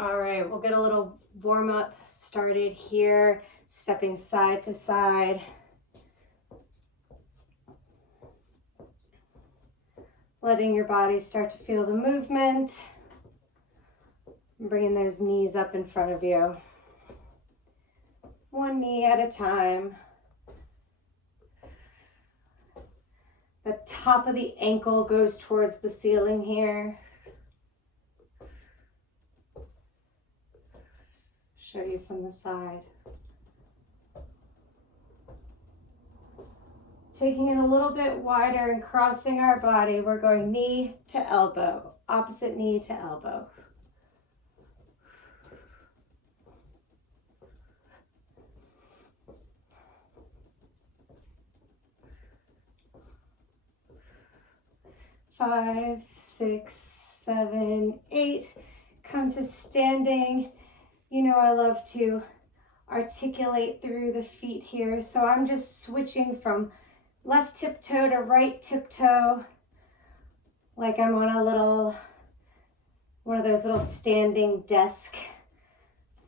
All right, we'll get a little warm up started here, stepping side to side. Letting your body start to feel the movement. Bringing those knees up in front of you. One knee at a time. The top of the ankle goes towards the ceiling here. Show you from the side. Taking it a little bit wider and crossing our body, we're going knee to elbow, opposite knee to elbow. Five, six, 7, 8. Come to standing. You know I love to articulate through the feet here, so I'm just switching from left tiptoe to right tiptoe, like I'm on one of those little standing desk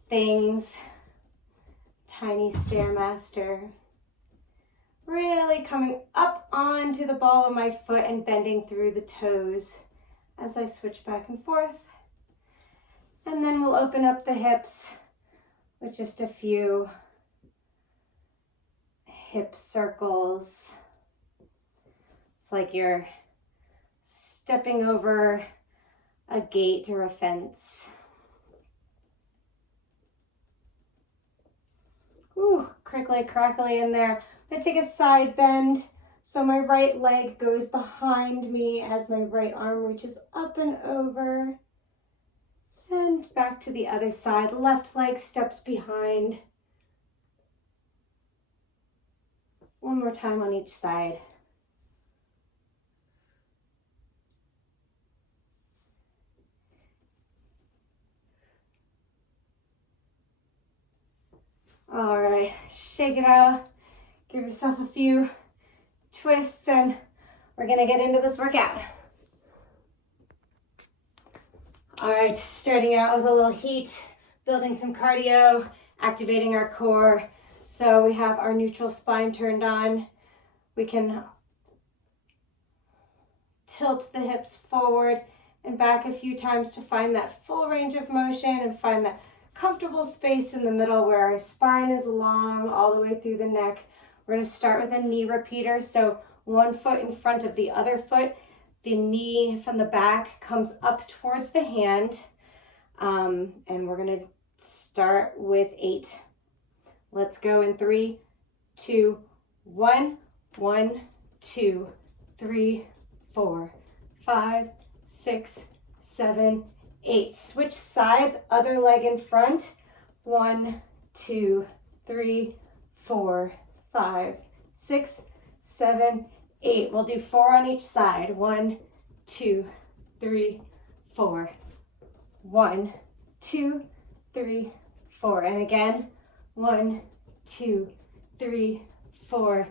things. Tiny Stairmaster. Really coming up onto the ball of my foot and bending through the toes as I switch back and forth. And then we'll open up the hips with just a few hip circles. It's like you're stepping over a gate or a fence. Ooh, crickly crackly in there. I'm gonna take a side bend so my right leg goes behind me as my right arm reaches up and over. And back to the other side. Left leg steps behind. One more time on each side. All right, shake it out. Give yourself a few twists and we're gonna get into this workout. All right, starting out with a little heat, building some cardio, activating our core. So we have our neutral spine turned on. We can tilt the hips forward and back a few times to find that full range of motion and find that comfortable space in the middle where our spine is long all the way through the neck. We're going to start with a knee repeater. So one foot in front of the other foot. The knee from the back comes up towards the hand. And we're going to start with 8. Let's go in 3, 2, 1. 1, 2, 3, 4, 5, 6, 7, 8. Switch sides, other leg in front. 1, 2, 3, 4, 5, 6, 7, 8. We'll do 4 on each side. 1, 2, 3, 4. 1, 2, 3, 4. And again, 1, 2, 3, 4.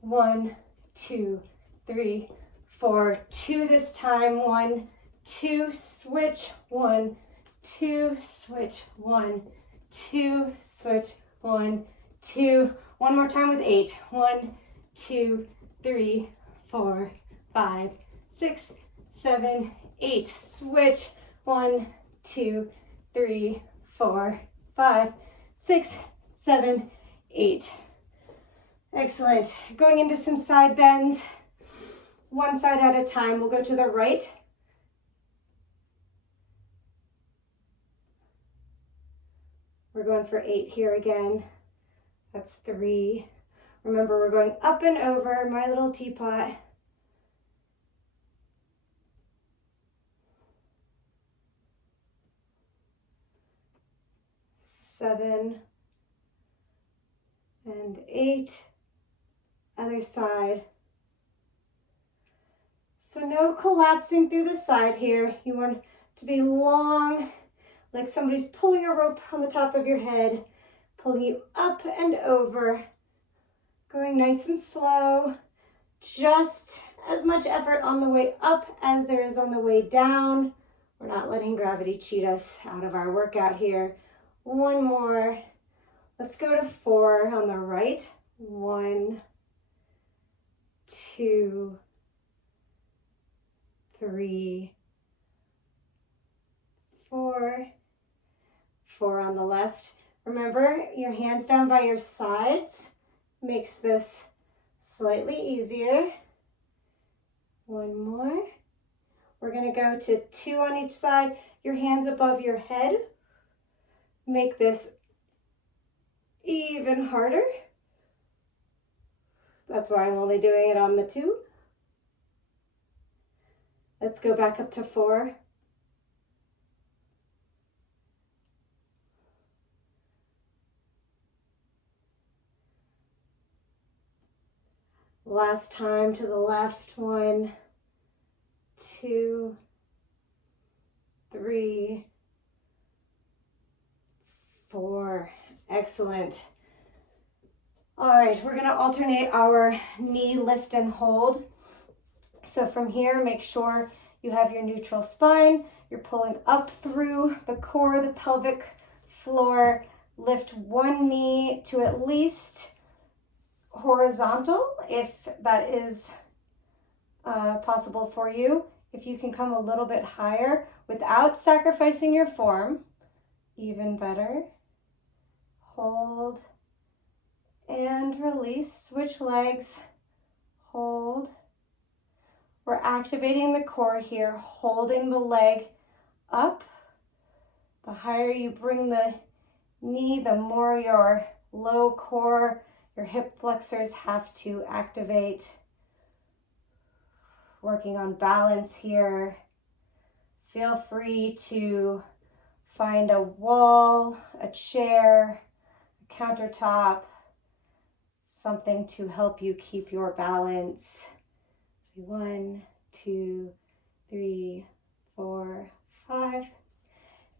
1, 2, 3, 4. 2 this time. 1, 2, switch. 1, 2, switch. 1, 2, switch. 1, 2. One more time with 8. 1, 2, 3, 4, 5, 6, 7, 8. Switch. 1, 2, 3, 4, 5, 6, 7, 8. Excellent. Going into some side bends. One side at a time. We'll go to the right. We're going for 8 here again. That's 3. Remember, we're going up and over my little teapot. 7 and 8. Other side. So no collapsing through the side here. You want it to be long, like somebody's pulling a rope on the top of your head, pulling you up and over. Going nice and slow. Just as much effort on the way up as there is on the way down. We're not letting gravity cheat us out of our workout here. One more. Let's go to 4 on the right. 1, 2, 3, 4. 4 on the left. Remember, your hands down by your sides makes this slightly easier. 1 more. We're going to go to 2 on each side. Your hands above your head. Make this even harder. That's why I'm only doing it on the 2. Let's go back up to 4. Last time to the left. 1, 2, 3, 4. Excellent. All right, we're going to alternate our knee lift and hold. So from here, make sure you have your neutral spine. You're pulling up through the core, the pelvic floor. Lift one knee to at least horizontal, if that is possible for you. If you can come a little bit higher without sacrificing your form, even better. Hold and release. Switch legs. Hold. We're activating the core here, holding the leg up. The higher you bring the knee, the more your low core, your hip flexors have to activate. Working on balance here. Feel free to find a wall, a chair, a countertop, something to help you keep your balance. So 1, 2, 3, 4, 5.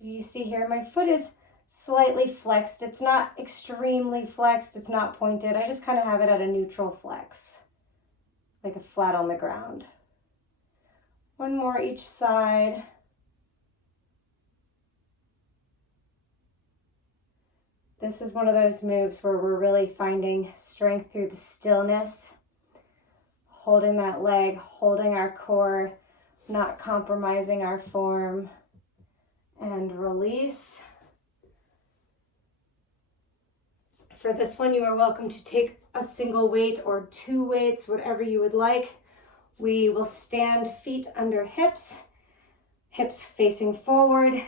You see here, my foot is slightly flexed. It's not extremely flexed. It's not pointed. I just kind of have it at a neutral flex, like a flat on the ground. One more each side. This is one of those moves where we're really finding strength through the stillness, holding that leg, holding our core, not compromising our form, and release. For this one, you are welcome to take a single weight or 2 weights, whatever you would like. We will stand feet under hips, hips facing forward.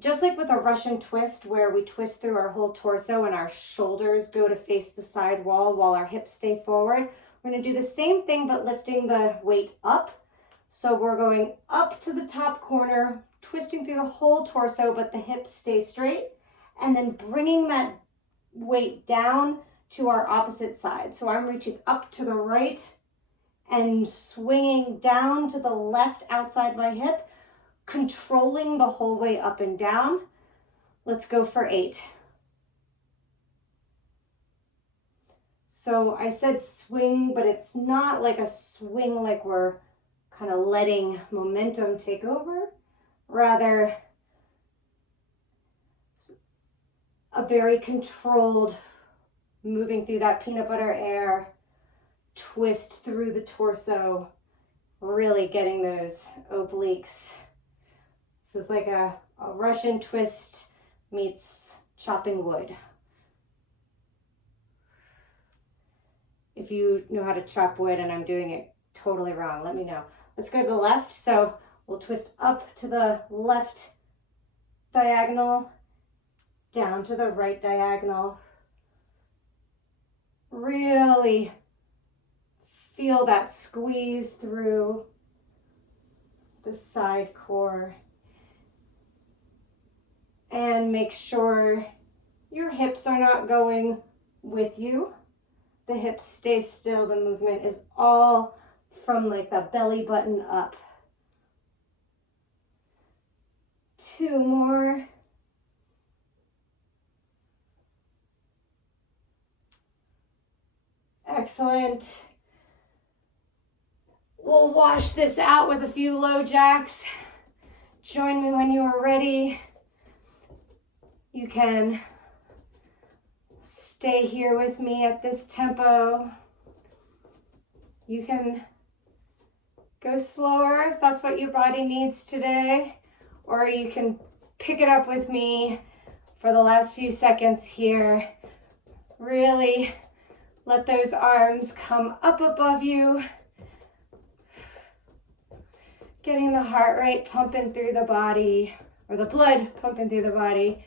Just like with a Russian twist, where we twist through our whole torso and our shoulders go to face the side wall while our hips stay forward, we're going to do the same thing but lifting the weight up. So we're going up to the top corner, twisting through the whole torso, but the hips stay straight, and then bringing that weight down to our opposite side. So I'm reaching up to the right and swinging down to the left outside my hip, controlling the whole way up and down. Let's go for 8. So I said swing, but it's not like a swing like we're kind of letting momentum take over. Rather, a very controlled, moving through that peanut butter air, twist through the torso, really getting those obliques. This is like a Russian twist meets chopping wood. If you know how to chop wood and I'm doing it totally wrong, let me know. Let's go to the left. So we'll twist up to the left diagonal, down to the right diagonal. Really feel that squeeze through the side core. And make sure your hips are not going with you. The hips stay still. The movement is all from like the belly button up. 2 more. Excellent. We'll wash this out with a few low jacks. Join me when you are ready. You can stay here with me at this tempo. You can go slower if that's what your body needs today, or you can pick it up with me for the last few seconds here. Really let those arms come up above you, getting the heart rate pumping through the body, or the blood pumping through the body.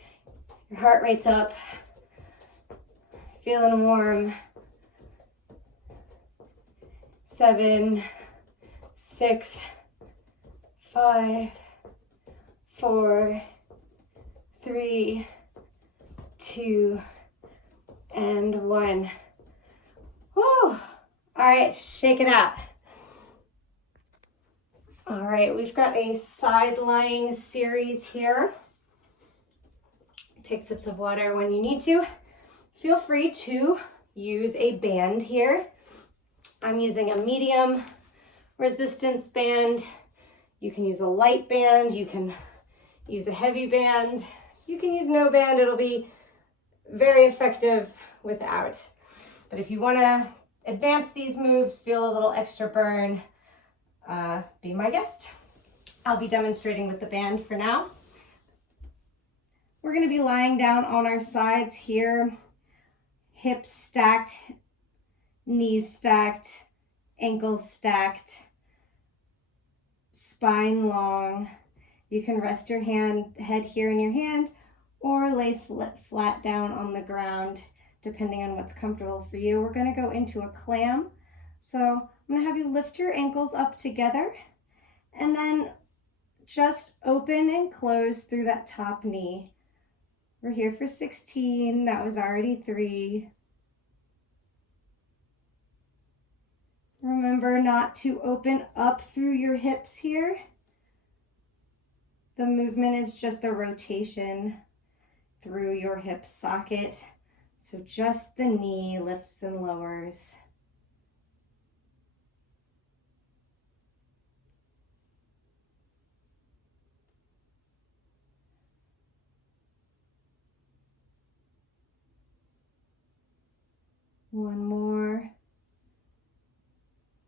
Your heart rate's up, feeling warm. 7, 6, 5, 4, 3, 2, and 1. Woo! All right, shake it out. All right, we've got a side lying series here. Take sips of water when you need to. Feel free to use a band here. I'm using a medium resistance band. You can use a light band. You can use a heavy band. You can use no band. It'll be very effective without. But if you want to advance these moves, feel a little extra burn, be my guest. I'll be demonstrating with the band for now. We're going to be lying down on our sides here, hips stacked, knees stacked, ankles stacked, spine long. You can rest your head here in your hand, or lay flat down on the ground, depending on what's comfortable for you. We're going to go into a clam. So I'm going to have you lift your ankles up together, and then just open and close through that top knee. We're here for 16. That was already 3. Remember not to open up through your hips here. The movement is just the rotation through your hip socket. So just the knee lifts and lowers. One more.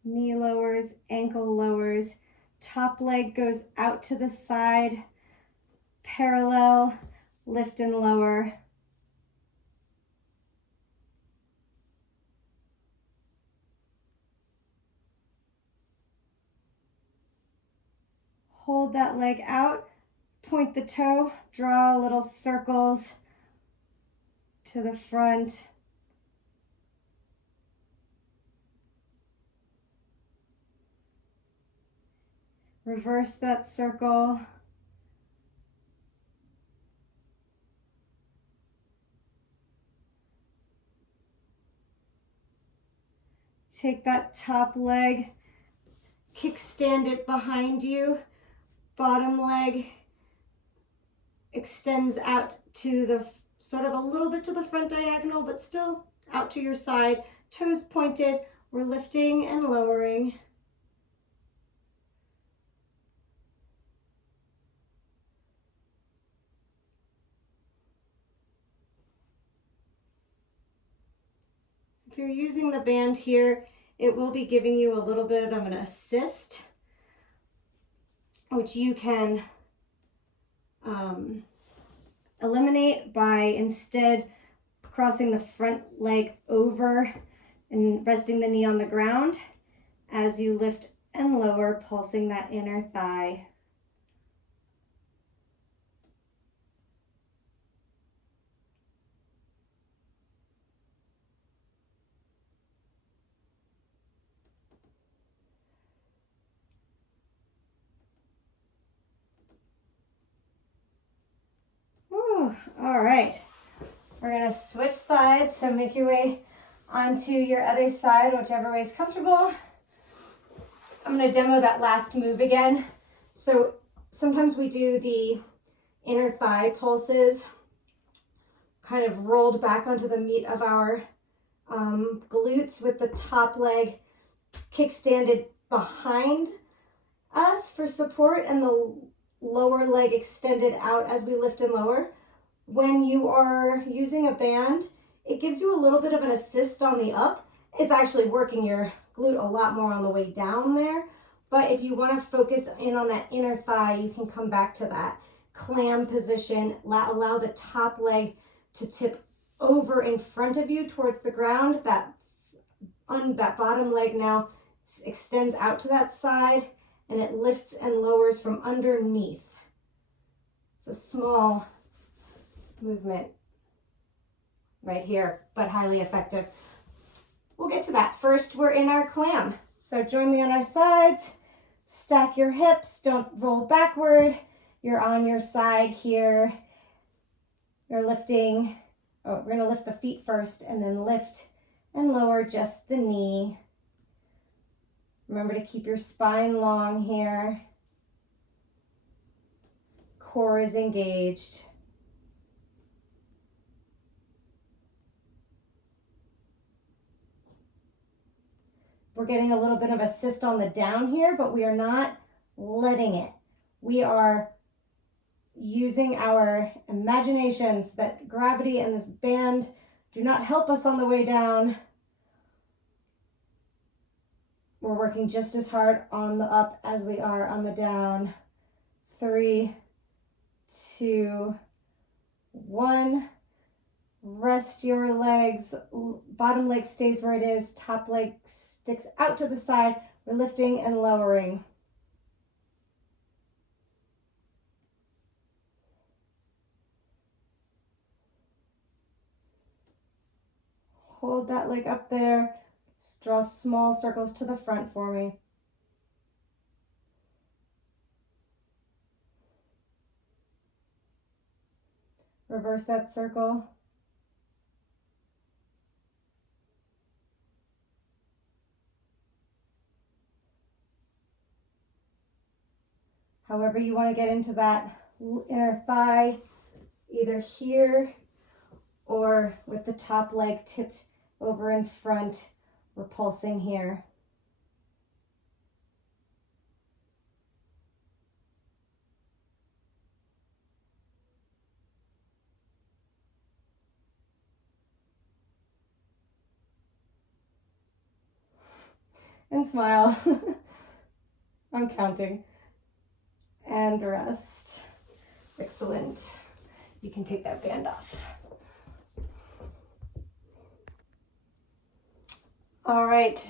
Knee lowers, ankle lowers, top leg goes out to the side, parallel, lift and lower. Hold that leg out, point the toe, draw little circles to the front. Reverse that circle. Take that top leg, kickstand it behind you. Bottom leg extends out to the, sort of a little bit to the front diagonal, but still out to your side. Toes pointed. We're lifting and lowering. If you're using the band here, it will be giving you a little bit of an assist, which you can eliminate by instead crossing the front leg over and resting the knee on the ground as you lift and lower, pulsing that inner thigh. All right, we're gonna switch sides, so make your way onto your other side, whichever way is comfortable. I'm gonna demo that last move again. So sometimes we do the inner thigh pulses, kind of rolled back onto the meat of our glutes with the top leg kickstanded behind us for support and the lower leg extended out as we lift and lower. When you are using a band, it gives you a little bit of an assist on the up. It's actually working your glute a lot more on the way down there. But if you want to focus in on that inner thigh, you can come back to that clam position. Allow the top leg to tip over in front of you towards the ground. That bottom leg now extends out to that side, and it lifts and lowers from underneath. It's a small movement right here, but highly effective. We'll get to that. First, we're in our clam. So join me on our sides. Stack your hips. Don't roll backward. You're on your side here. You're lifting. Oh, we're going to lift the feet first and then lift and lower just the knee. Remember to keep your spine long here. Core is engaged. We're getting a little bit of assist on the down here, but we are not letting it. We are using our imaginations that gravity and this band do not help us on the way down. We're working just as hard on the up as we are on the down. 3, 2, 1. Rest your legs. Bottom leg stays where it is. Top leg sticks out to the side. We're lifting and lowering. Hold that leg up there. Draw small circles to the front for me. Reverse that circle. However you want to get into that inner thigh, either here or with the top leg tipped over in front, we're pulsing here. And smile. I'm counting. And rest. Excellent. You can take that band off. All right,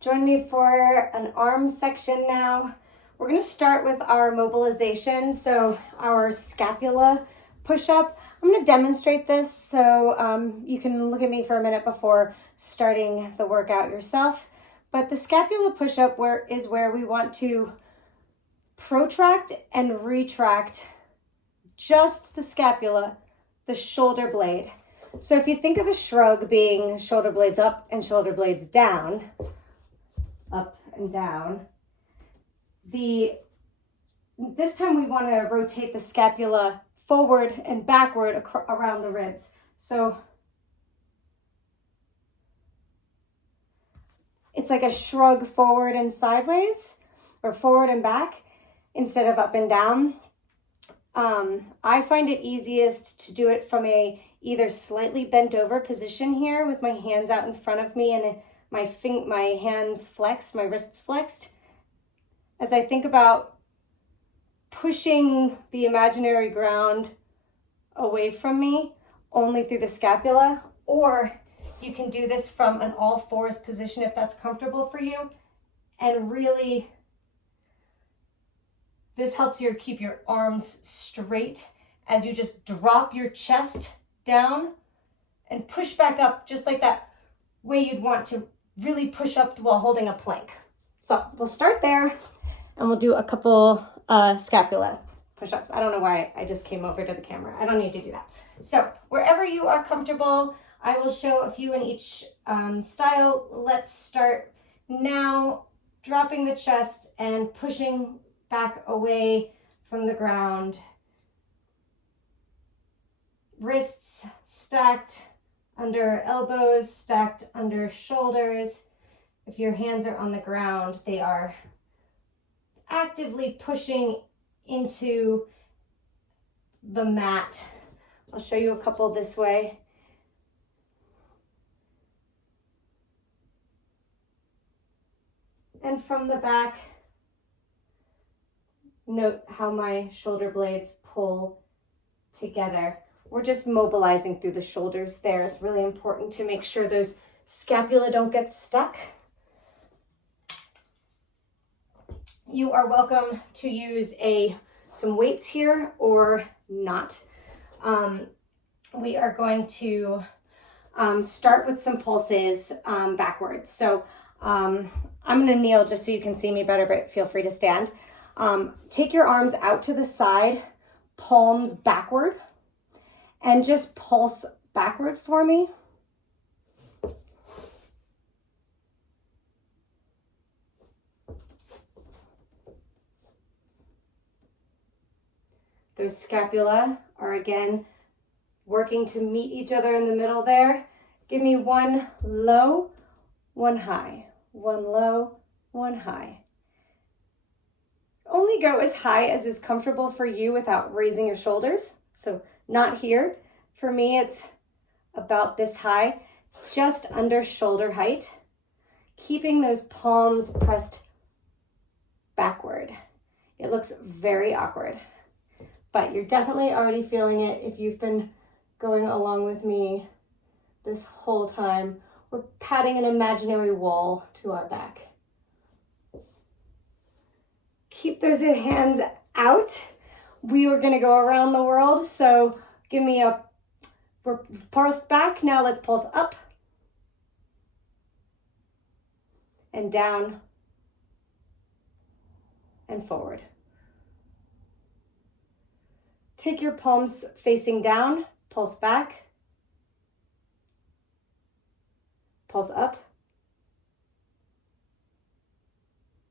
join me for an arm section now. We're going to start with our mobilization, so our scapula push-up. I'm going to demonstrate this so you can look at me for a minute before starting the workout yourself. But the scapula push-up is where we want to protract and retract just the scapula, the shoulder blade. So if you think of a shrug being shoulder blades up and shoulder blades down, up and down, this time we want to rotate the scapula forward and backward around the ribs. So it's like a shrug forward and sideways, or forward and back, instead of up and down. I find it easiest to do it from a either slightly bent over position here with my hands out in front of me and my hands flexed, my wrists flexed. As I think about pushing the imaginary ground away from me only through the scapula, or you can do this from an all fours position if that's comfortable for you. And really, this helps you keep your arms straight as you just drop your chest down and push back up just like that way you'd want to really push up while holding a plank. So we'll start there and we'll do a couple scapula push-ups. I don't know why I just came over to the camera. I don't need to do that. So wherever you are comfortable, I will show a few in each style. Let's start now, dropping the chest and pushing back away from the ground. Wrists stacked under elbows, stacked under shoulders. If your hands are on the ground, they are actively pushing into the mat. I'll show you a couple this way. And from the back, note how my shoulder blades pull together. We're just mobilizing through the shoulders there. It's really important to make sure those scapula don't get stuck. You are welcome to use some weights here or not. We are going to start with some pulses backwards. So I'm going to kneel just so you can see me better, but feel free to stand. Take your arms out to the side, palms backward, and just pulse backward for me. Those scapula are again working to meet each other in the middle there. Give me one low, one high, one low, one high. Only go as high as is comfortable for you without raising your shoulders. So not here. For me, it's about this high, just under shoulder height, keeping those palms pressed backward. It looks very awkward, but you're definitely already feeling it if you've been going along with me this whole time. We're patting an imaginary wall to our back. Keep those hands out. We are going to go around the world. So give me we're pulsed back. Now let's pulse up and down and forward. Take your palms facing down, pulse back, pulse up,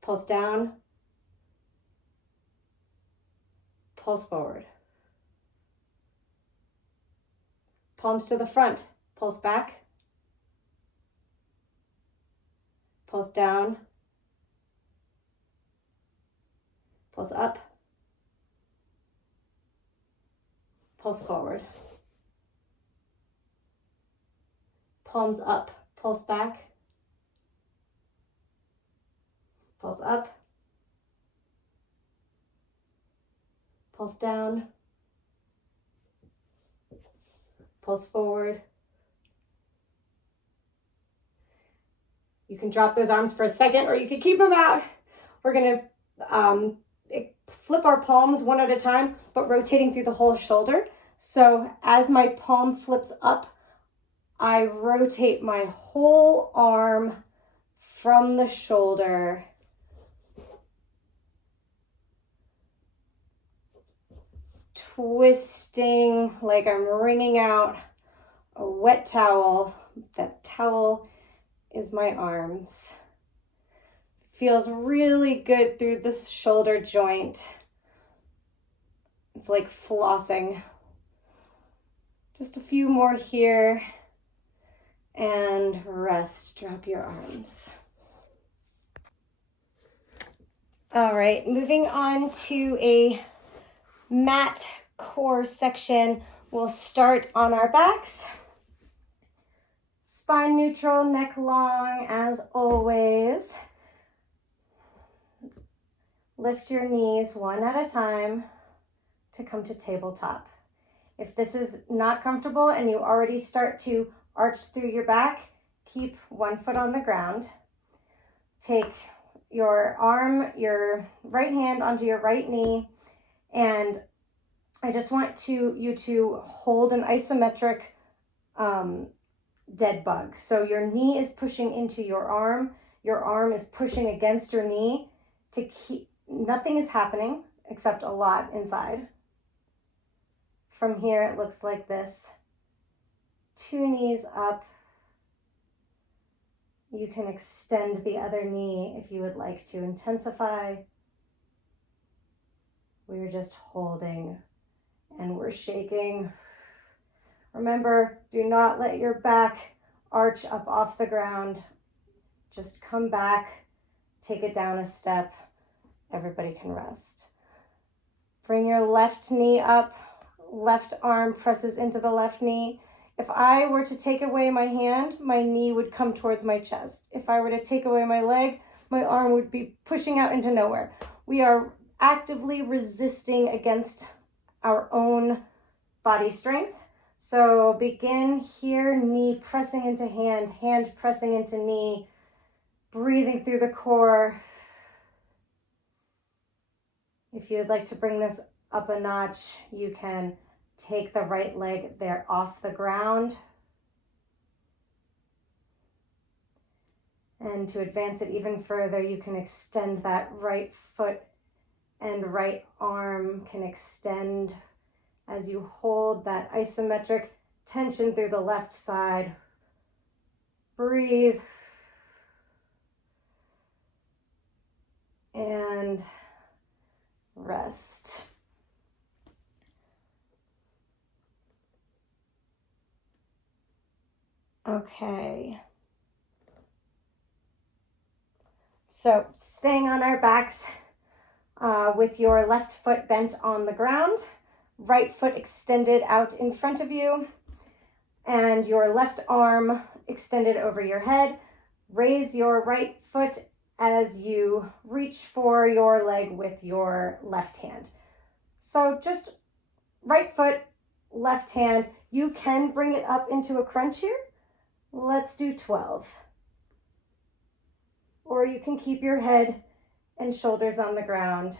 pulse down, pulse forward. Palms to the front, pulse back, pulse down, pulse up, pulse forward. Palms up, pulse back, pulse up, pulse down, pulse forward. You can drop those arms for a second or you can keep them out. We're going to flip our palms one at a time, but rotating through the whole shoulder. So as my palm flips up, I rotate my whole arm from the shoulder. Twisting like I'm wringing out a wet towel. That towel is my arms. Feels really good through this shoulder joint. It's like flossing. Just a few more here. And rest. Drop your arms. All right, moving on to a mat core section. We'll start on our backs. Spine neutral, neck long as always. Lift your knees one at a time to come to tabletop. If this is not comfortable and you already start to arch through your back, keep one foot on the ground. Take your right hand onto your right knee, and I just want you to hold an isometric dead bug. So your knee is pushing into your arm is pushing against your knee to keep, nothing is happening except a lot inside. From here, it looks like this. 2 knees up. You can extend the other knee if you would like to intensify. We're just holding and we're shaking. Remember, do not let your back arch up off the ground. Just come back, take it down a step. Everybody can rest. Bring your left knee up, left arm presses into the left knee. If I were to take away my hand, my knee would come towards my chest. If I were to take away my leg, my arm would be pushing out into nowhere. We are actively resisting against our own body strength. So begin here, knee pressing into hand, hand pressing into knee, breathing through the core. If you'd like to bring this up a notch, you can take the right leg there off the ground. And to advance it even further, you can extend that right foot and right arm can extend as you hold that isometric tension through the left side. Breathe. And rest. Okay. So staying on our backs with your left foot bent on the ground, right foot extended out in front of you, and your left arm extended over your head. Raise your right foot as you reach for your leg with your left hand. So just right foot, left hand. You can bring it up into a crunch here. Let's do 12. Or you can keep your head and shoulders on the ground.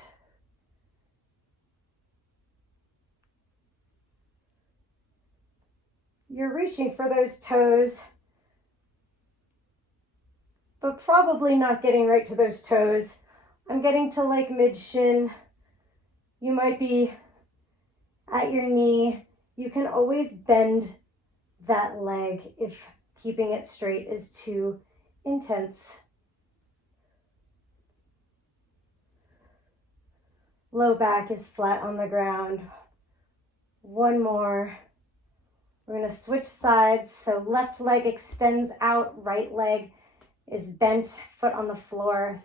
You're reaching for those toes, but probably not getting right to those toes. I'm getting to like mid-shin. You might be at your knee. You can always bend that leg if keeping it straight is too intense. Low back is flat on the ground. One more. We're going to switch sides. So left leg extends out, right leg is bent, foot on the floor.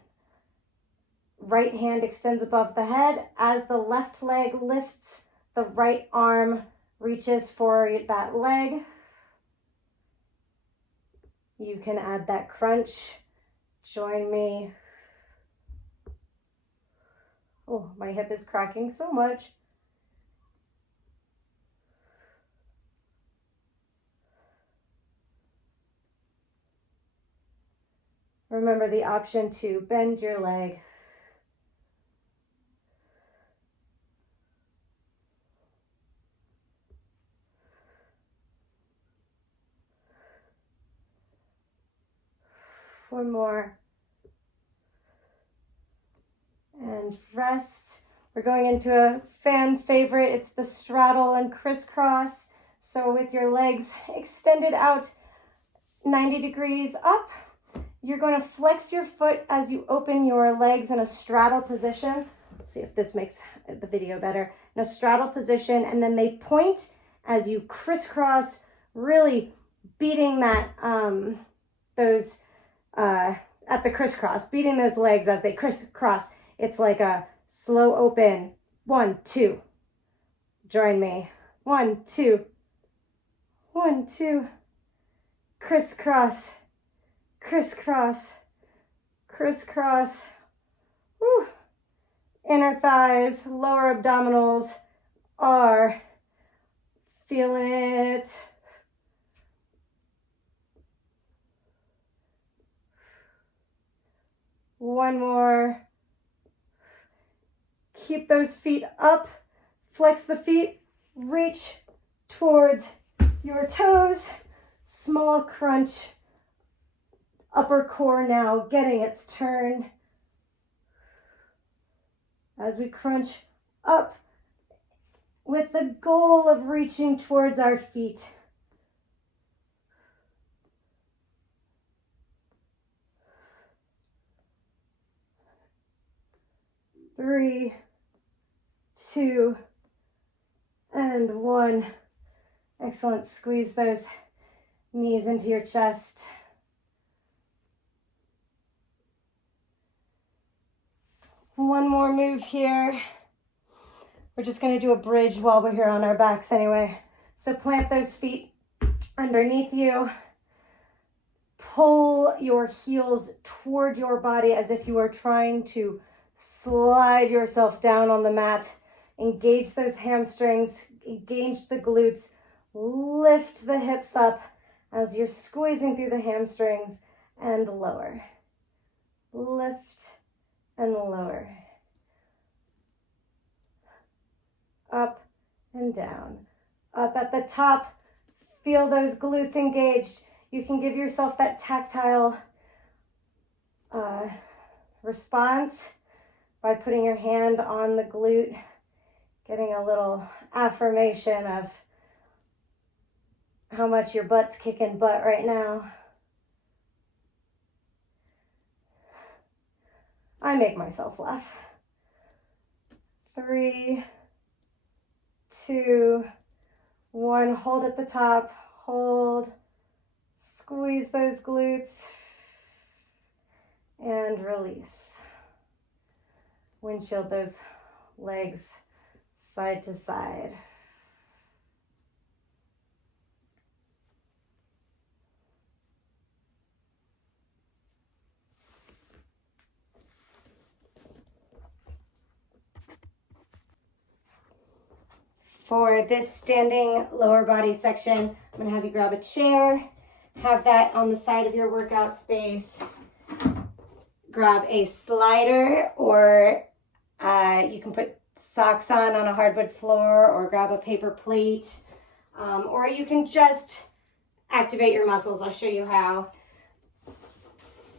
Right hand extends above the head. As the left leg lifts, the right arm reaches for that leg. You can add that crunch. Join me. Oh, my hip is cracking so much. Remember the option to bend your leg. One more. And rest. We're going into a fan favorite. It's the straddle and crisscross. So with your legs extended out 90 degrees up, you're going to flex your foot as you open your legs in a straddle position. Let's see if this makes the video better. In a straddle position, and then they point as you crisscross, really beating that at the crisscross, beating those legs as they crisscross. It's like a slow open. 1, 2. Join me. 1, 2. 1, 2. Crisscross. Crisscross. Crisscross. Woo. Inner thighs, lower abdominals are feeling it. One more. Keep those feet up. Flex the feet. Reach towards your toes. Small crunch. Upper core now getting its turn. As we crunch up with the goal of reaching towards our feet. Three, 2, and 1. Excellent. Squeeze those knees into your chest. One more move here. We're just gonna do a bridge while we're here on our backs anyway. So plant those feet underneath you. Pull your heels toward your body as if you are trying to slide yourself down on the mat. Engage those hamstrings, engage the glutes, lift the hips up as you're squeezing through the hamstrings and lower. Lift and lower. Up and down. Up at the top, feel those glutes engaged. You can give yourself that tactile response by putting your hand on the glute, getting a little affirmation of how much your butt's kicking butt right now. I make myself laugh. 3, 2, 1. Hold at the top. Hold. Squeeze those glutes. And release. Windshield those legs side to side. For this standing lower body section, I'm going to have you grab a chair, have that on the side of your workout space. Grab a slider, or you can put socks on a hardwood floor, or grab a paper plate, or you can just activate your muscles. I'll show you how.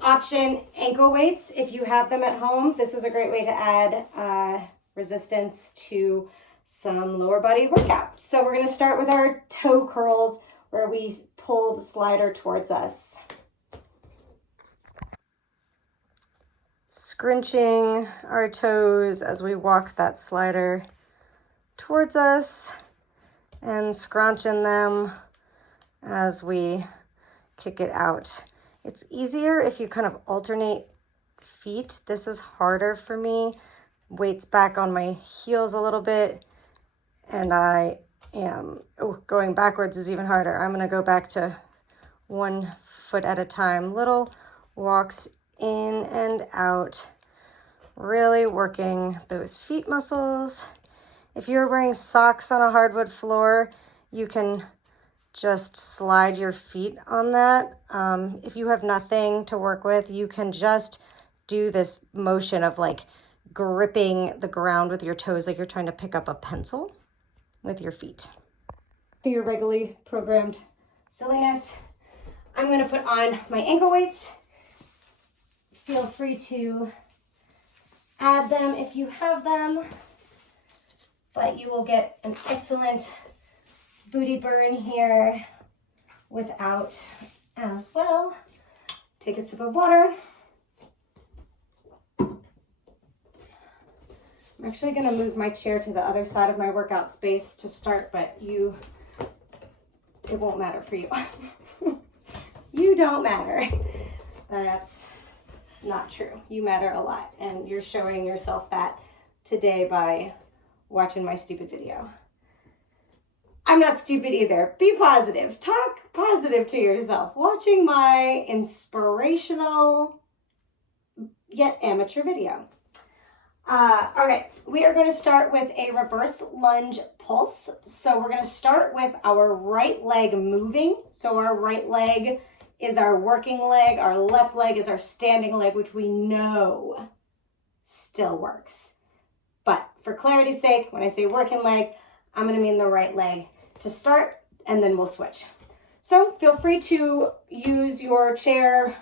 Option ankle weights if you have them at home. This is a great way to add resistance to some lower body workout. So we're going to start with our toe curls, where we pull the slider towards us. Scrunching our toes as we walk that slider towards us, and scrunching them as we kick it out. It's easier if you kind of alternate feet. This is harder for me. Weight's back on my heels a little bit, and I am, going backwards is even harder. I'm gonna go back to 1 foot at a time. Little walks in and out, really working those feet muscles. If you're wearing socks on a hardwood floor, you can just slide your feet on that. If you have nothing to work with, you can just do this motion of like gripping the ground with your toes like you're trying to pick up a pencil with your feet. To your regularly programmed silliness, I'm going to put on my ankle weights. Feel free to add them if you have them, but you will get an excellent booty burn here without as well. Take a sip of water. I'm actually going to move my chair to the other side of my workout space to start, but it won't matter for you. You don't matter. That's not true. You matter a lot, and you're showing yourself that today by watching my stupid video. I'm not stupid either. Be positive. Talk positive to yourself. Watching my inspirational yet amateur video. Okay, we are going to start with a reverse lunge pulse. So we're going to start with our right leg moving. So our right leg is our working leg. Our left leg is our standing leg, which we know still works. But for clarity's sake, when I say working leg, I'm going to mean the right leg to start, and then we'll switch. So feel free to use your chair,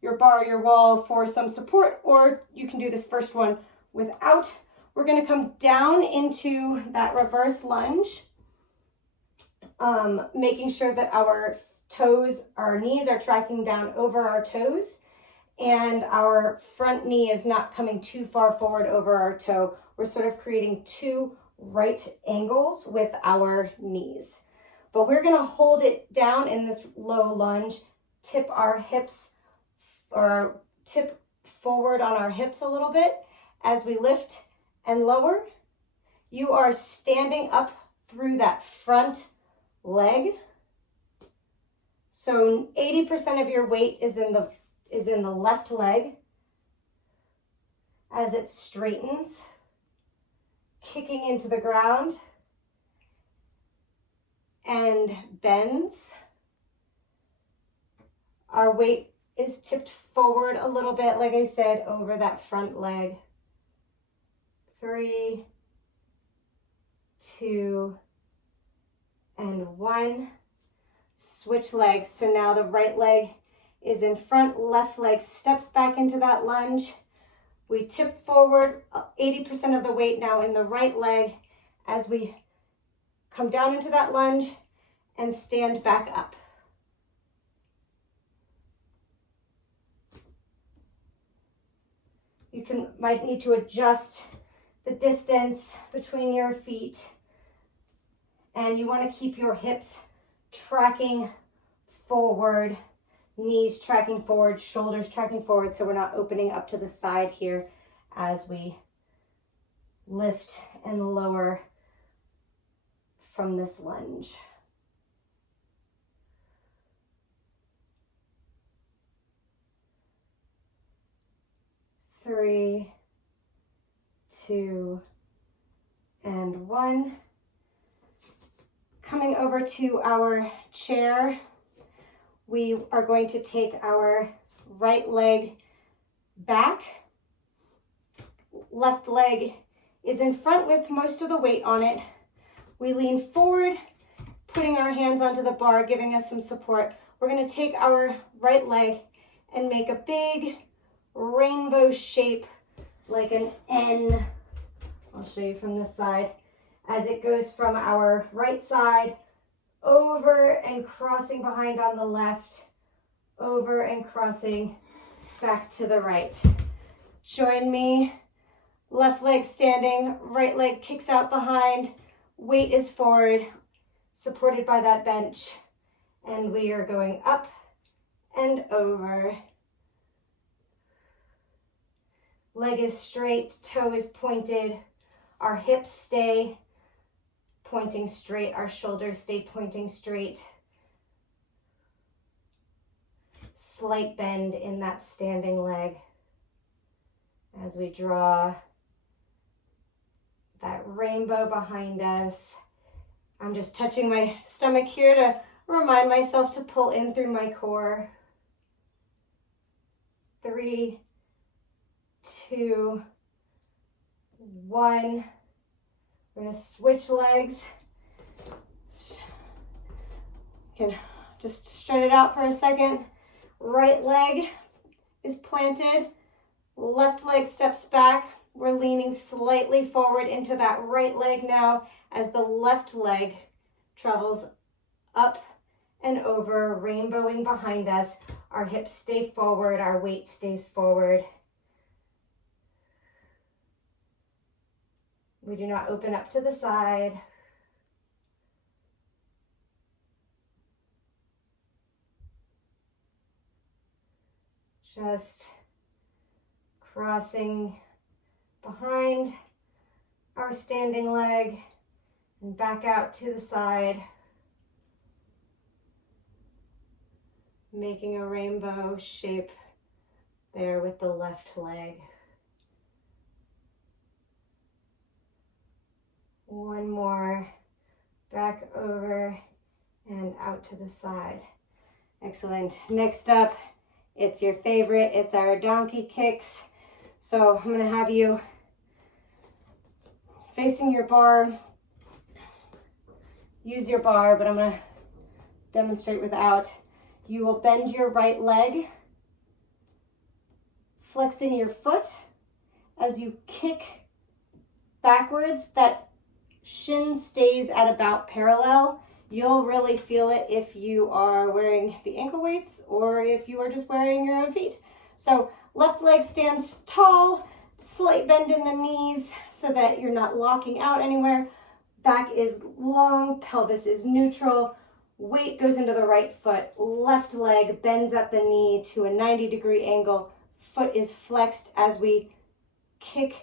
your bar, your wall for some support, or you can do this first one without. We're going to come down into that reverse lunge, making sure that our toes, our knees are tracking down over our toes, and our front knee is not coming too far forward over our toe. We're sort of creating two right angles with our knees. But we're going to hold it down in this low lunge, tip our hips, or tip forward on our hips a little bit as we lift and lower. you are standing up through that front leg. So 80% of your weight is in the left leg as it straightens, kicking into the ground and bends. Our weight is tipped forward a little bit, like I said, over that front leg. 3, 2, and 1. Switch legs. So now the right leg is in front, left leg steps back into that lunge. We tip forward, 80% of the weight now in the right leg as we come down into that lunge and stand back up. You might need to adjust the distance between your feet, and you want to keep your hips tracking forward, knees tracking forward, shoulders tracking forward, so we're not opening up to the side here as we lift and lower from this lunge. Three, 2, and 1. Coming over to our chair, we are going to take our right leg back. Left leg is in front with most of the weight on it. We lean forward, putting our hands onto the bar, giving us some support. We're going to take our right leg and make a big rainbow shape like an N. I'll show you from this side as it goes from our right side over and crossing behind on the left, over and crossing back to the right. Join me. Left leg standing, right leg kicks out behind, weight is forward, supported by that bench, and we are going up and over. Leg is straight, toe is pointed, our hips stay pointing straight, our shoulders stay pointing straight. Slight bend in that standing leg as we draw that rainbow behind us. I'm just touching my stomach here to remind myself to pull in through my core. 3, 2, 1. We're going to switch legs. You can just straight it out for a second. Right leg is planted. Left leg steps back. We're leaning slightly forward into that right leg now as the left leg travels up and over, rainbowing behind us. Our hips stay forward, our weight stays forward. We do not open up to the side. Just crossing behind our standing leg and back out to the side, making a rainbow shape there with the left leg. One more, back over and out to the side. Excellent. Next up, it's your favorite. It's our donkey kicks. So I'm going to have you facing your bar. Use your bar, but I'm going to demonstrate without. You will bend your right leg, flexing your foot as you kick backwards. That shin stays at about parallel. You'll really feel it if you are wearing the ankle weights or if you are just wearing your own feet. So left leg stands tall, slight bend in the knees so that you're not locking out anywhere. Back is long, pelvis is neutral. Weight goes into the right foot. Left leg bends at the knee to a 90-degree angle. Foot is flexed as we kick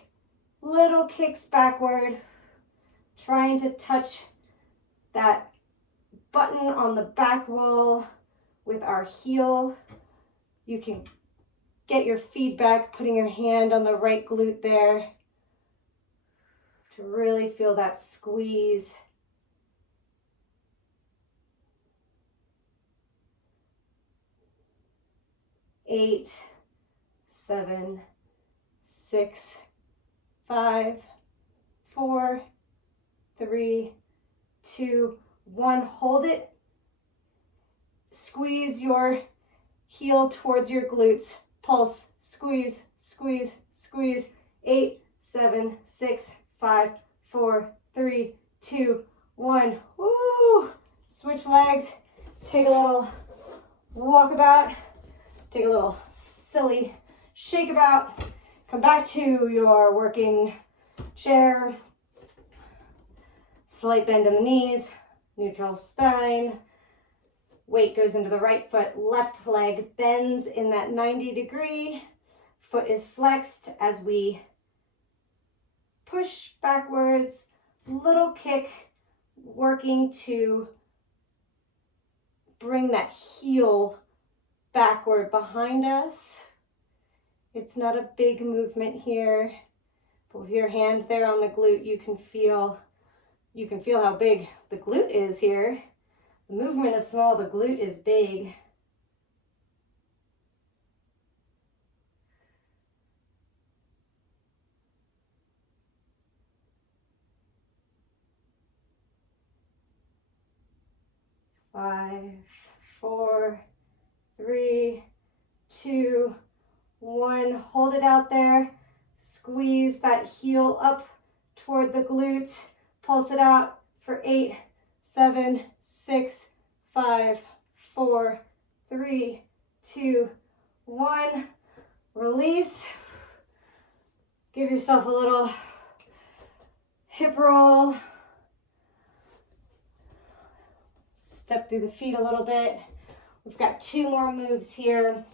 little kicks backward. trying to touch that button on the back wall with our heel. You can get your feedback, putting your hand on the right glute there to really feel that squeeze. Eight, 7, 6, 5, 4, 3, 2, 1. Hold it. Squeeze your heel towards your glutes. Pulse. Squeeze, squeeze, squeeze. 8, 7, 6, 5, 4, 3, 2, 1. Woo! Switch legs. Take a little walkabout. Take a little silly shake about. Come back to your working chair. Slight bend in the knees, neutral spine. Weight goes into the right foot, left leg bends in that 90-degree. Foot is flexed as we push backwards. Little kick, working to bring that heel backward behind us. It's not a big movement here, but with your hand there on the glute, you can feel how big the glute is here. The movement is small, the glute is big. Five, 4, 3, 2, 1. Hold it out there. Squeeze that heel up toward the glute. Pulse it out for 8, 7, 6, 5, 4, 3, 2, 1. Release. Give yourself a little hip roll. Step through the feet a little bit. We've got 2 more moves here,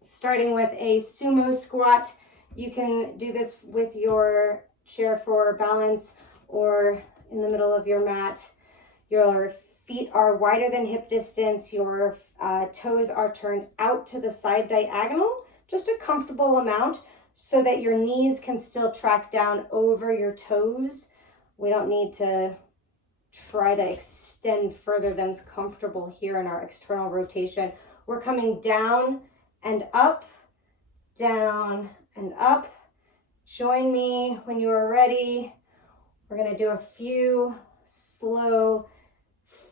starting with a sumo squat. You can do this with your chair for balance or in the middle of your mat. Your feet are wider than hip distance. Your toes are turned out to the side diagonal, just a comfortable amount so that your knees can still track down over your toes. We don't need to try to extend further than's comfortable here in our external rotation. We're coming down and up, down and up. Join me when you are ready. We're going to do a few slow,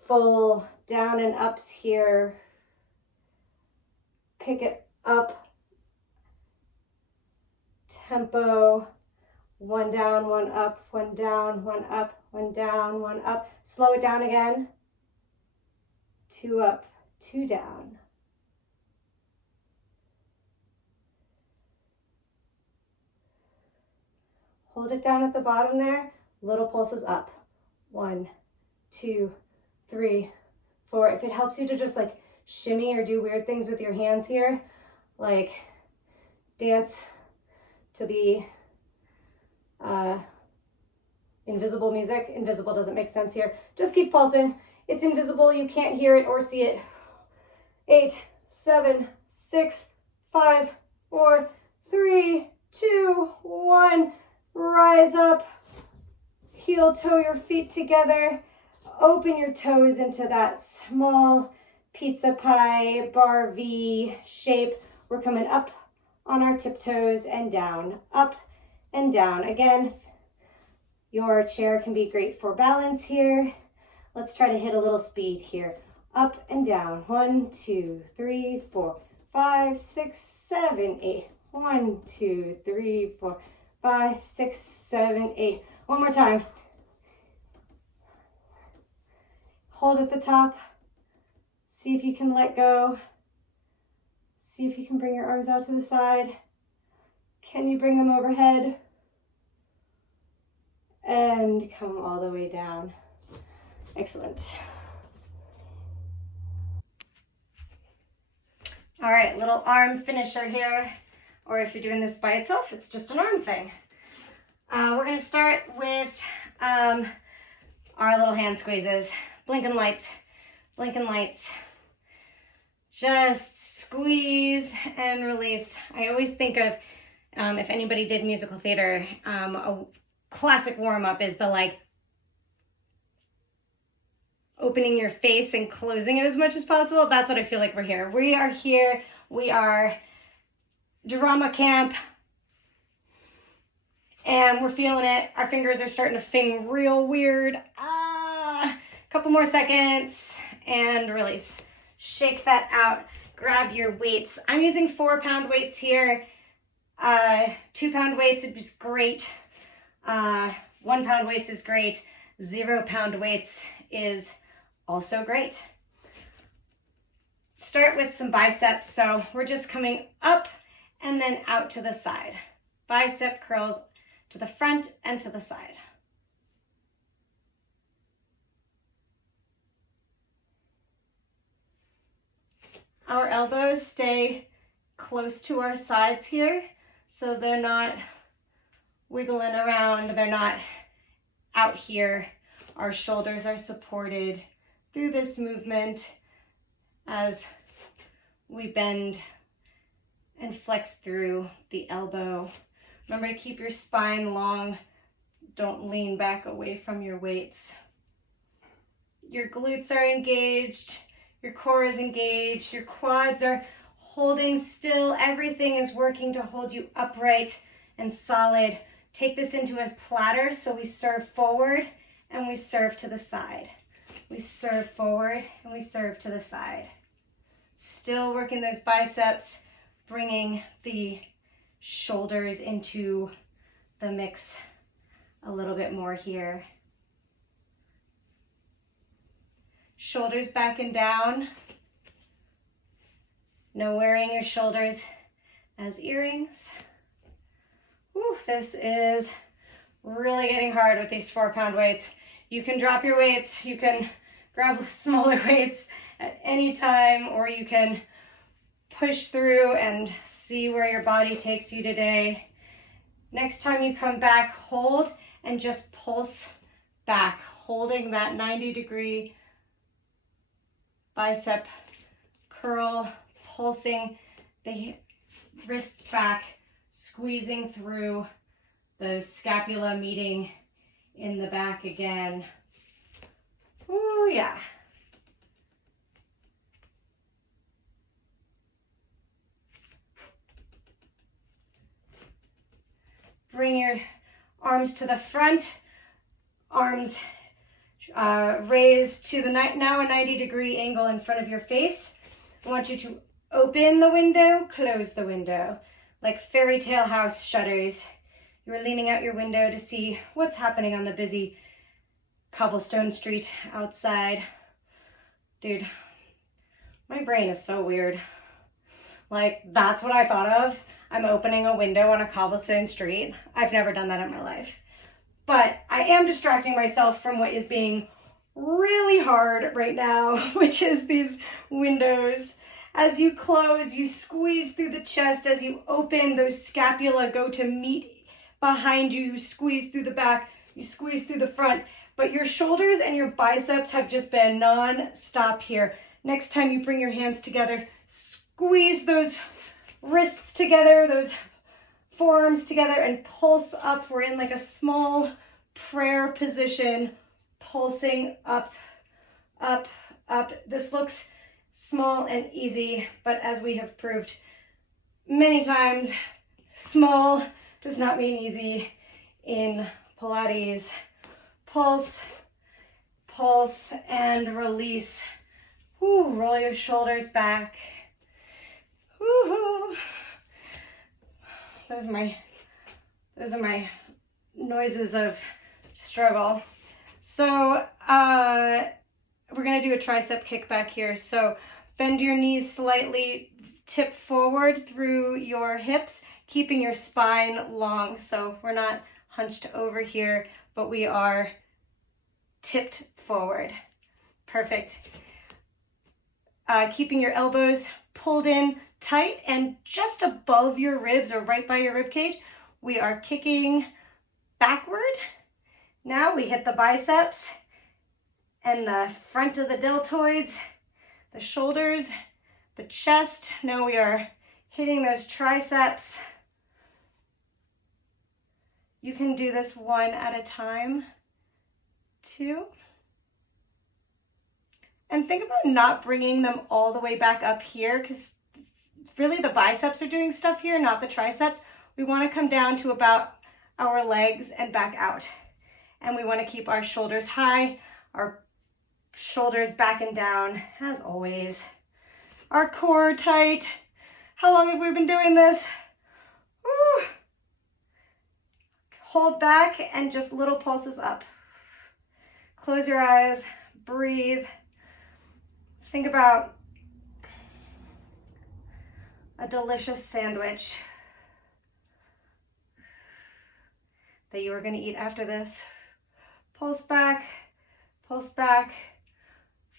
full down and ups here. Pick it up. Tempo. 1 down, 1 up, 1 down, 1 up, 1 down, 1 up. Slow it down again. 2 up, 2 down. Hold it down at the bottom there. Little pulses up. 1, 2, 3, 4. If it helps you to just like shimmy or do weird things with your hands here, like dance to the invisible music. Invisible doesn't make sense here. Just keep pulsing. It's invisible. You can't hear it or see it. 8, 7, 6, 5, 4, 3, 2, 1. Rise up. Heel toe your feet together. Open your toes into that small pizza pie bar V shape. We're coming up on our tiptoes and down, up and down. Again, your chair can be great for balance here. Let's try to hit a little speed here. Up and down. 1, 2, 3, 4, 5, 6, 7, 8. 1, 2, 3, 4, 5, 6, 7, 8. One more time. Hold at the top. See if you can let go. See if you can bring your arms out to the side. Can you bring them overhead? And come all the way down. Excellent. All right, little arm finisher here. Or if you're doing this by itself, it's just an arm thing. We're going to start with our little hand squeezes. Blinking lights, blinking lights. Just squeeze and release. I always think of, if anybody did musical theater, a classic warm-up is the like opening your face and closing it as much as possible. That's what I feel like we're here. We are here. We are drama camp. And we're feeling it. Our fingers are starting to fing real weird. Couple more seconds and release. Shake that out. Grab your weights. I'm using 4-pound weights here. 2-pound weights is great. 1-pound weights is great. 0-pound weights is also great. Start with some biceps. So we're just coming up and then out to the side. Bicep curls to the front and to the side. Our elbows stay close to our sides here, so they're not wiggling around, they're not out here. Our shoulders are supported through this movement as we bend and flex through the elbow. Remember to keep your spine long. Don't lean back away from your weights. Your glutes are engaged. Your core is engaged. Your quads are holding still. Everything is working to hold you upright and solid. Take this into a platter so we serve forward and we serve to the side. We serve forward and we serve to the side. Still working those biceps, bringing the shoulders into the mix a little bit more here. Shoulders back and down. No wearing your shoulders as earrings. Whew, this is really getting hard with these 4-pound weights. You can drop your weights, you can grab smaller weights at any time, or you can push through and see where your body takes you today. Next time you come back, hold and just pulse back, holding that 90-degree bicep curl, pulsing the wrists back, squeezing through the scapula meeting in the back again. Ooh, yeah. Bring your arms to the front, arms raise to the now a 90-degree angle in front of your face. I want you to open the window, close the window, like fairy tale house shutters. You are leaning out your window to see what's happening on the busy cobblestone street outside. Dude, my brain is so weird. Like, that's what I thought of. I'm opening a window on a cobblestone street. I've never done that in my life. But I am distracting myself from what is being really hard right now, which is these windows. As you close, you squeeze through the chest. As you open, those scapula go to meet behind you. You squeeze through the back, you squeeze through the front. But your shoulders and your biceps have just been non-stop here. Next time you bring your hands together, squeeze those wrists together, those forearms together, and pulse up. We're in like a small prayer position, pulsing up, up, up. This looks small and easy, but as we have proved many times, small does not mean easy in Pilates. Pulse, pulse, and release. Woo, roll your shoulders back. Woo-hoo. Those are my noises of struggle. So we're gonna do a tricep kickback here. So bend your knees slightly, tip forward through your hips, keeping your spine long. So we're not hunched over here, but we are tipped forward. Perfect. Keeping your elbows pulled in tight and just above your ribs or right by your rib cage, we are kicking backward. Now we hit the biceps and the front of the deltoids, the shoulders, the chest. Now we are hitting those triceps. You can do this one at a time, 2. And think about not bringing them all the way back up here, because really the biceps are doing stuff here, not the triceps. We want to come down to about our legs and back out. And we want to keep our shoulders high, our shoulders back and down, as always. Our core tight. How long have we been doing this? Woo. Hold back and just little pulses up. Close your eyes, breathe. Think about a delicious sandwich that you were going to eat after this. Pulse back,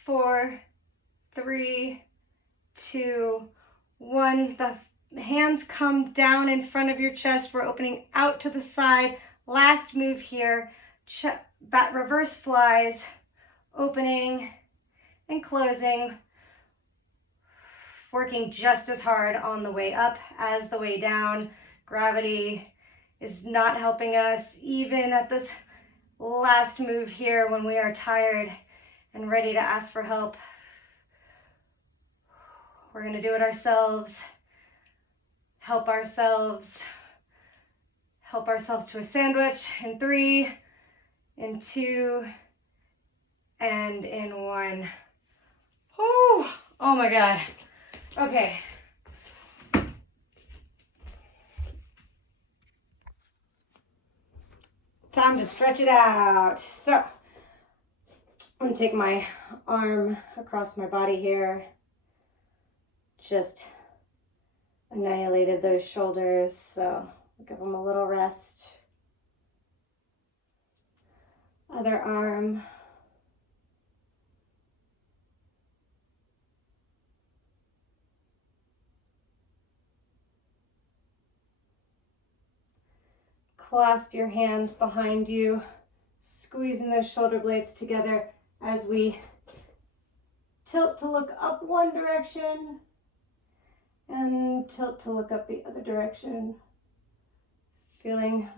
4, 3, 2, 1. The hands come down in front of your chest. We're opening out to the side. Last move here, reverse flies, opening and closing, working just as hard on the way up as the way down. Gravity is not helping us, even at this last move here when we are tired and ready to ask for help. We're going to do it ourselves, help ourselves to a sandwich in 3, in 2, and in 1. Oh my God. Okay. Time to stretch it out. So I'm going to take my arm across my body here. Just annihilated those shoulders, so I'll give them a little rest. Other arm. Clasp your hands behind you, squeezing those shoulder blades together as we tilt to look up one direction and tilt to look up the other direction. Feeling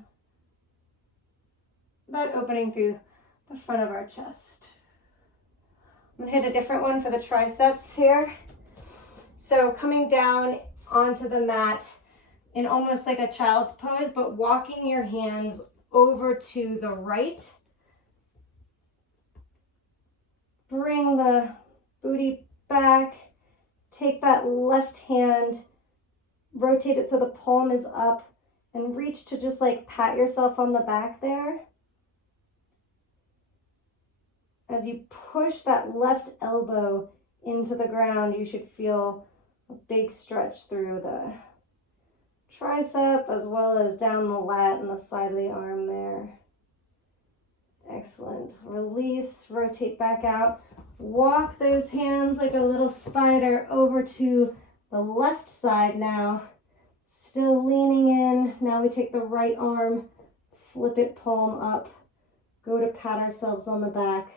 that opening through the front of our chest. I'm gonna hit a different one for the triceps here. So coming down onto the mat in almost like a child's pose, but walking your hands over to the right. Bring the booty back. Take that left hand, rotate it so the palm is up, and reach to just like pat yourself on the back there. As you push that left elbow into the ground, you should feel a big stretch through the tricep as well as down the lat and the side of the arm there. Excellent. Release, rotate back out. Walk those hands like a little spider over to the left side now. Still leaning in. Now we take the right arm, flip it palm up, go to pat ourselves on the back.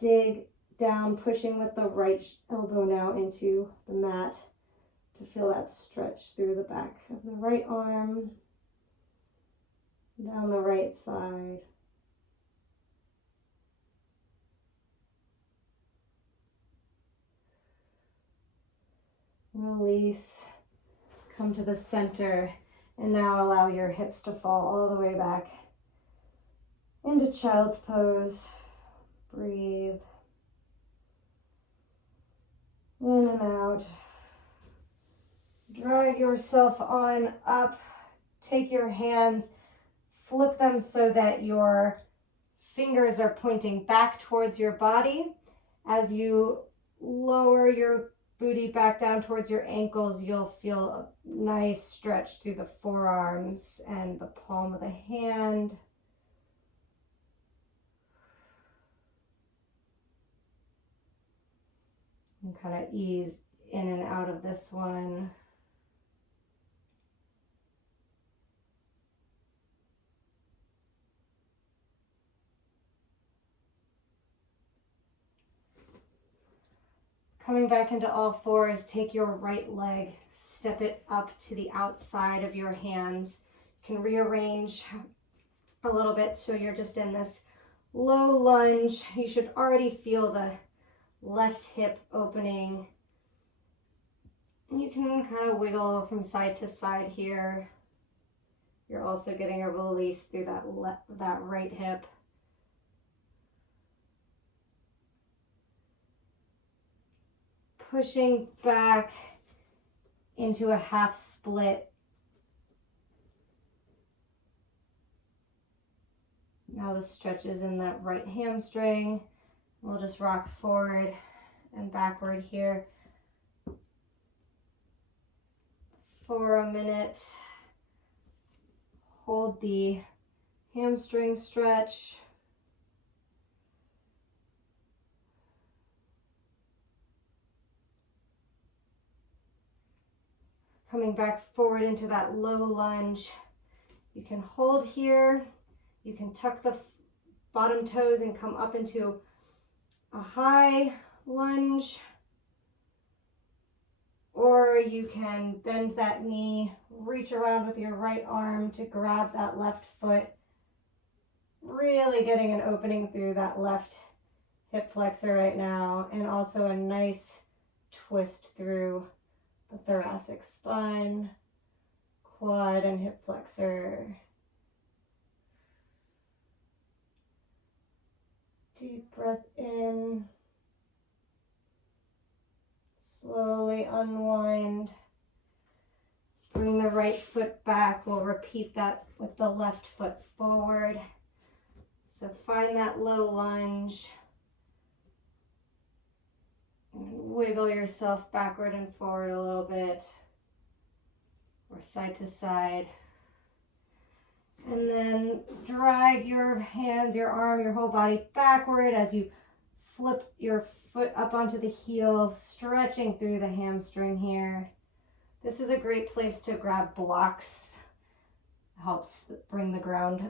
Dig down, pushing with the right elbow now into the mat to feel that stretch through the back of the right arm, down the right side. Release, come to the center, and now allow your hips to fall all the way back into child's pose. Breathe in and out. Drag yourself on up. Take your hands, flip them so that your fingers are pointing back towards your body. As you lower your booty back down towards your ankles, you'll feel a nice stretch through the forearms and the palm of the hand. And kind of ease in and out of this one. Coming back into all fours, take your right leg, step it up to the outside of your hands. You can rearrange a little bit so you're just in this low lunge. You should already feel the left hip opening. You can kind of wiggle from side to side here. You're also getting a release through that right hip. Pushing back into a half split. Now the stretch is in that right hamstring. We'll just rock forward and backward here for a minute. Hold the hamstring stretch. Coming back forward into that low lunge. You can hold here. You can tuck the bottom toes and come up into a high lunge. Or you can bend that knee, reach around with your right arm to grab that left foot, really getting an opening through that left hip flexor right now, and also a nice twist through the thoracic spine, quad and hip flexor. Deep breath in. Slowly unwind. Bring the right foot back. We'll repeat that with the left foot forward. So find that low lunge. And wiggle yourself backward and forward a little bit, or side to side. And then drag your hands, your arm, your whole body backward as you flip your foot up onto the heel, stretching through the hamstring here. This is a great place to grab blocks. Helps bring the ground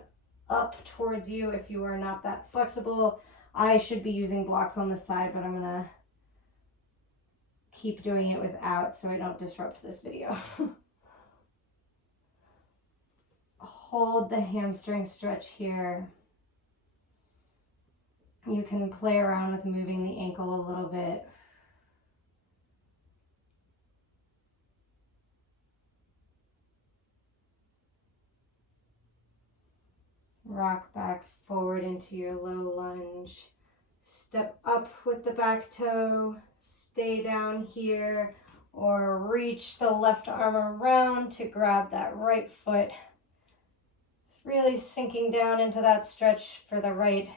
up towards you if you are not that flexible. I should be using blocks on the side, but I'm gonna keep doing it without so I don't disrupt this video. Hold the hamstring stretch here. You can play around with moving the ankle a little bit. Rock back forward into your low lunge. Step up with the back toe. Stay down here, or reach the left arm around to grab that right foot. It's really sinking down into that stretch for the right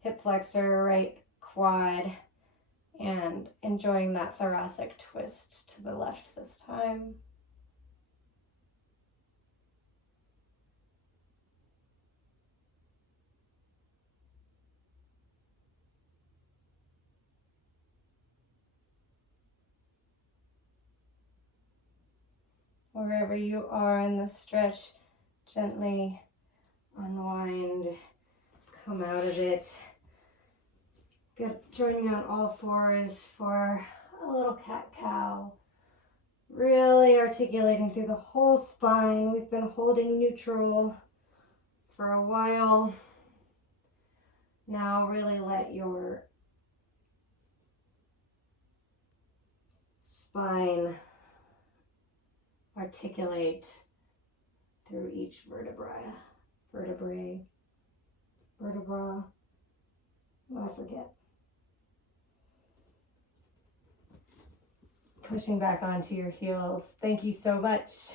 hip flexor, right quad, and enjoying that thoracic twist to the left this time. Wherever you are in the stretch, gently unwind, come out of it. Join me on all fours for a little cat-cow. Really articulating through the whole spine. We've been holding neutral for a while. Now really let your spine articulate through each vertebra. Oh, I forget. Pushing back onto your heels. Thank you so much.